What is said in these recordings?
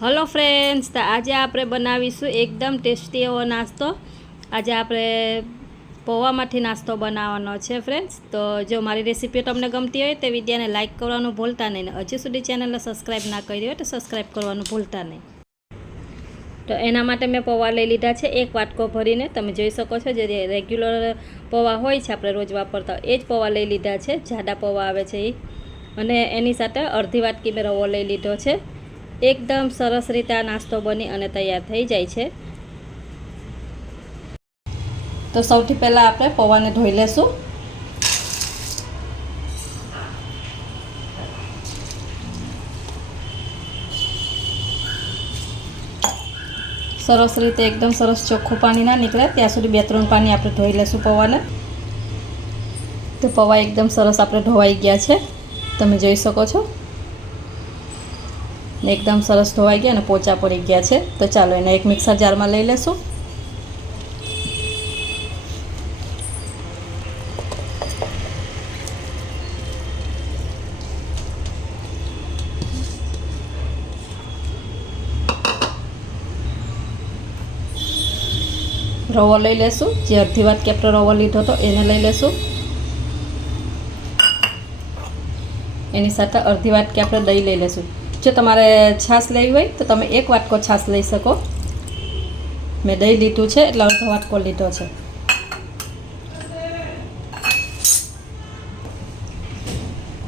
Hello friends તો આજે આપણે બનાવીશું એકદમ ટેસ્ટી એવો નાસ્તો. આજે આપણે પૌવામાંથી નાસ્તો બનાવવાનો છે ફ્રેન્ડ્સ તો જો મારી રેસીપી તમને ગમતી હોય તે વિદ્યાને લાઇક કરવાનું ભૂલતા નહીં હજી સુધી ચેનલને સબસ્ક્રાઈબ ના કરી હોય તો સબસ્ક્રાઈબ કરવાનું ભૂલતા નહીં. તો એના માટે મેં પૌવા લઈ લીધા છે, એક વાટકો ભરીને. તમે જોઈ શકો છો, જે રેગ્યુલર પૌવા હોય છે આપણે રોજ વાપરતા, એ જ પૌવા લઈ લીધા છે. જાડા પૌવા આવે છે એ અને એની સાથે અડધી વાટકી મેં રવો લઈ લીધો છે. એકદમ સરસ રીતે આ નાસ્તો બની અને તૈયાર થઈ જાય છે. તો સૌથી પહેલાં આપણે પૌવાને ધોઈ લેશું. સરસ રીતે એકદમ સરસ ચોખ્ખું પાણી ના નીકળે, ત્યાં સુધી બે ત્રણ પાણી આપણે ધોઈ લેશું પૌવાને. તો પૌવા એકદમ સરસ આપણે ધોવાઈ ગયા છે. તમે જોઈ શકો છો. એકદમ સરસ ધોવાઈ ગયા અને પોચા પડી ગયા છે. તો ચાલો એને એક મિક્સર જારમાં લઈ લેશું. રવો લઈ લેશું. જે અડધી વાત કે આપણે રવો લીધો હતો, એને લઈ લેશું. એની સાથે અડધી વાટકી આપણે દહીં લઈ લેશું. જો તમારે છાશ લેવી હોય તો તમે એક વાટકો છાશ લઈ શકો. મેં દહીં લીધું છે, એટલે અડધો વાટકો લીધો છે.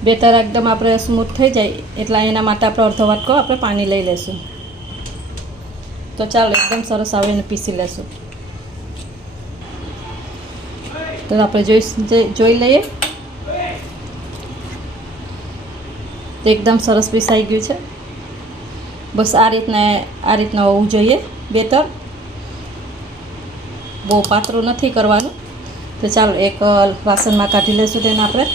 બેટર એકદમ આપણે સ્મૂથ થઈ જાય, એટલા એના માટે આપણે અડધો વાટકો આપણે પાણી લઈ લેશું. તો ચાલો, એકદમ સરસ આવીને પીસી લેશું. તો આપણે જોઈ જોઈ લઈએ. તો એકદમ સરસ પીસાઈ ગયું છે. બસ આ રીતના આ રીતના હોવું જોઈએ બેતર. બહુ પાતળું નથી કરવાનું. તો ચાલો એક વાસણમાં કાઢી લઈશું તેને આપણે.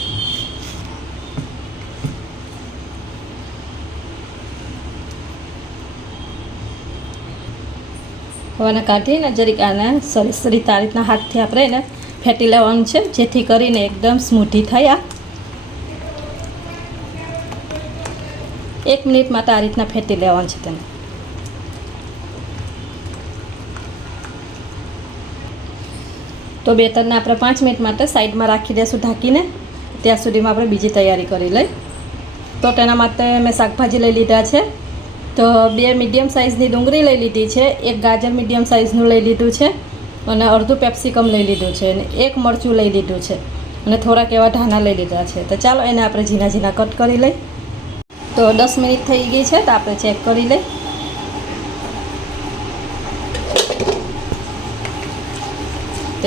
હવાને કાઢીને જરીક આને સરસ રીતે આ રીતના હાથથી આપણે એને ફેટી લેવાનું છે, જેથી કરીને એકદમ સ્મૂધી થાય આ. એક મિનિટ માટે આ રીતના ફેંટી લેવાનું છે તેને. તો બેતરને આપણે પાંચ મિનિટ માટે સાઈડમાં રાખી દઈશું ઢાંકીને. ત્યાં સુધીમાં આપણે બીજી તૈયારી કરી લઈ. તો તેના માટે મેં શાકભાજી લઈ લીધા છે. તો બે મીડિયમ સાઇઝની ડુંગળી લઈ લીધી છે, એક ગાજર મીડિયમ સાઇઝનું લઈ લીધું છે અને અડધું પેપ્સિકમ લઈ લીધું છે અને એક મરચું લઈ લીધું છે અને થોડાક એવા ઢાના લઈ લીધા છે. તો ચાલો એને આપણે ઝીણા ઝીણા કટ કરી લઈ. તો દસ મિનિટ થઈ ગઈ છે તો આપણે ચેક કરી લઈ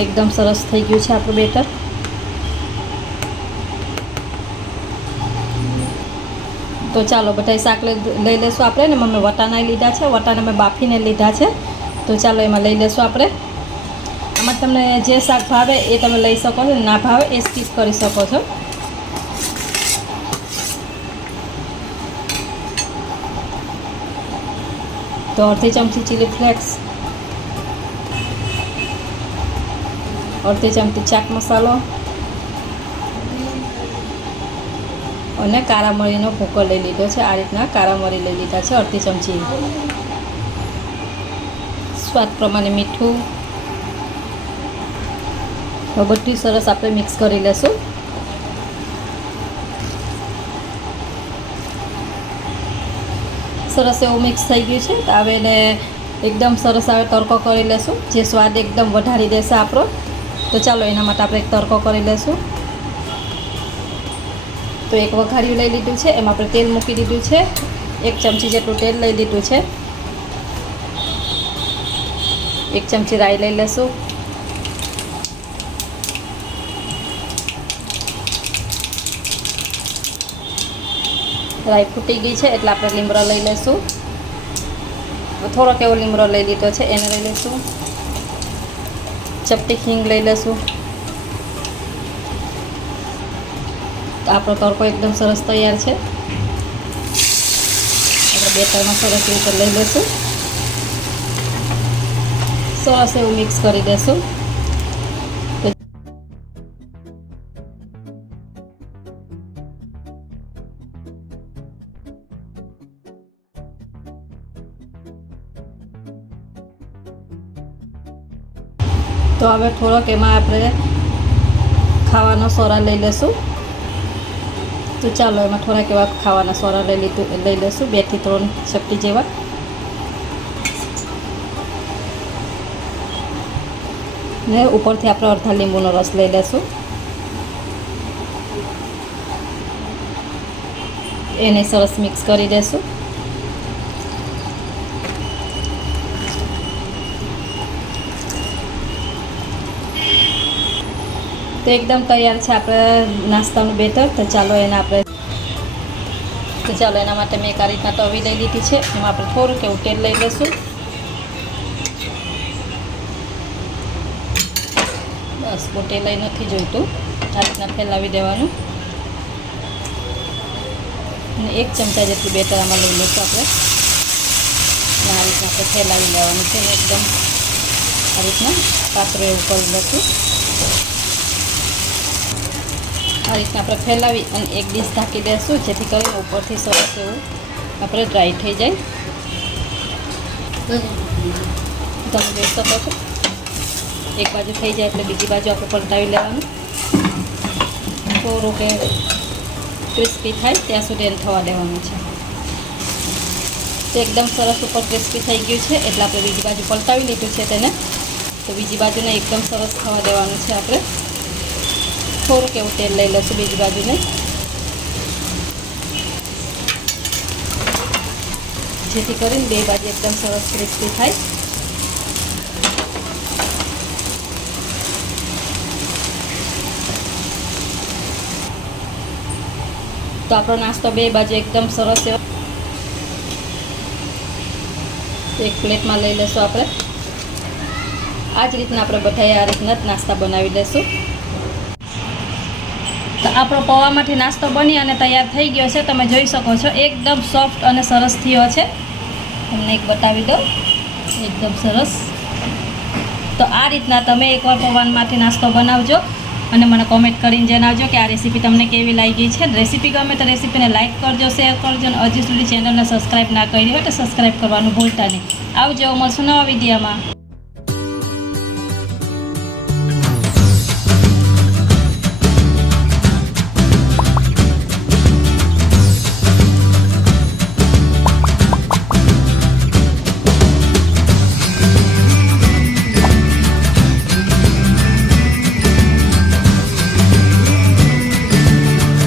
એકદમ સરસ થઈ ગયું છે આપણું બેટર. તો ચાલો બધા શાક લઈ લેશું આપણે ને મમ્મી વટાણા લીધા છે, વટાણા મેં બાફીને લીધા છે. તો ચાલો એમાં લઈ લેશું આપણે. આમાં તમને જે શાક ભાવે એ તમે લઈ શકો છો, ના ભાવે એ સ્કીપ કરી શકો છો. તો અડધી ચમચી ચીલી ફ્લેક્સ અડધી ચમચી ચાટ મસાલો અને કાળા ભૂકો લઈ લીધો છે. આ રીતના કાળા લઈ લીધા છે અડધી ચમચી. સ્વાદ પ્રમાણે મીઠું. બધું સરસ આપણે મિક્સ કરી લેશું. સરસ એવું મિક્સ થઈ ગયું છે. તો હવે એને એકદમ સરસ હવે તડકો કરી લેશું. જે સ્વાદ એકદમ વધારી દેશે આપણો. તો ચાલો એના માટે આપણે એક તડકો કરી લેશું. તો એક વઘાર્યું લઈ લીધું છે. એમાં આપણે તેલ મૂકી દીધું છે. એક ચમચી જેટલું તેલ લઈ લીધું છે. એક ચમચી રાઈ લઈ લેશું. રાઈ ફૂટી ગઈ છે, એટલે આપણે લીમડો લઈ લઈશું. થોડોક એવો લીમડો લઈ લીધો છે, એને લઈ લઈશું. ચપટી હિંગ લઈ લઈશું. આપણો તડકો એકદમ સરસ તૈયાર છે. આપણે બે, ત્રણ સરસ રીતે લઈ લઈશું. સરસ એવું મિક્સ કરી દઈશું તો હવે થોડોક એમાં આપણે ખાવાનો સોરા લઈ લઈશું તો ચાલો, એમાં થોડાક એવા ખાવાના સોરા લઈ લીધું, લઈ લઈશું બેથી ત્રણ ચપટી જેવા. ને ઉપરથી આપણે અડધા લીંબુનો રસ લઈ લઈશું એને સરસ મિક્સ કરી દેશું. તો એકદમ તૈયાર છે આપણે નાસ્તાનું બેટર. તો ચાલો એને આપણે તો ચાલો એના માટે મેં એક આ રીતના તવી લઈ લીધી છે. એમાં આપણે થોડુંક એવું તેલ લઈ લઈશું. બસ તેલ લઈ નથી જોઈતું. આ રીતના ફેલાવી દેવાનું. અને એક ચમચા જેટલું બેટર આમાં લઈ લઈશું આપણે. આ રીતના આપણે ફેલાવી લેવાનું છે. એકદમ આ રીતના પાત્ર એવું કરી લઈશું. આ રીતના આપણે ફેલાવી અને એક ડીશ ઢાંકી દઈશું જેથી કરીને ઉપરથી સરસ એવું આપણે ડ્રાય થઈ જાય. તમે જોઈ શકો છો. એક બાજુ થઈ જાય એટલે બીજી બાજુ આપણે પલટાવી લેવાનું. થોડું કે ક્રિસ્પી થાય, ત્યાં સુધી એને થવા દેવાનું છે. તો એકદમ સરસ ઉપર ક્રિસ્પી થઈ ગયું છે, એટલે આપણે બીજી બાજુ પલટાવી લીધું છે તેને. તો બીજી બાજુને એકદમ સરસ થવા દેવાનું છે આપણે. થોડુંક એવું તેલ લઈ લઈશું બીજી બાજુને. જેથી કરીને બે બાજુ એકદમ સરસ ક્રિસ્પી થાય. તો આપણો નાસ્તો બે બાજુ એકદમ સરસ એવો. એક પ્લેટમાં લઈ લઈશું આપણે. આ જ રીતના આપણે બધાએ આ રીતના જ નાસ્તા બનાવી લઈશું તો આપણો પૌવામાંથી નાસ્તો બની અને તૈયાર થઈ ગયો છે. તમે જોઈ શકો છો, એકદમ સોફ્ટ અને સરસ થયો છે. તમને એક બતાવી દો એકદમ સરસ. તો આ રીતના તમે એકવાર પૌવામાંથી નાસ્તો બનાવજો અને મને કોમેન્ટ કરીને જણાવજો કે આ રેસીપી તમને કેવી લાગી છે. રેસીપી ગમે તો રેસીપીને લાઇક કરજો શેર કરજો અને હજી સુધી ચેનલને સબસ્ક્રાઈબ ના કરી હોય તો સબસ્ક્રાઈબ કરવાનું ભૂલતા નહીં. આવજો, મળશું નવા વિડીયોમાં.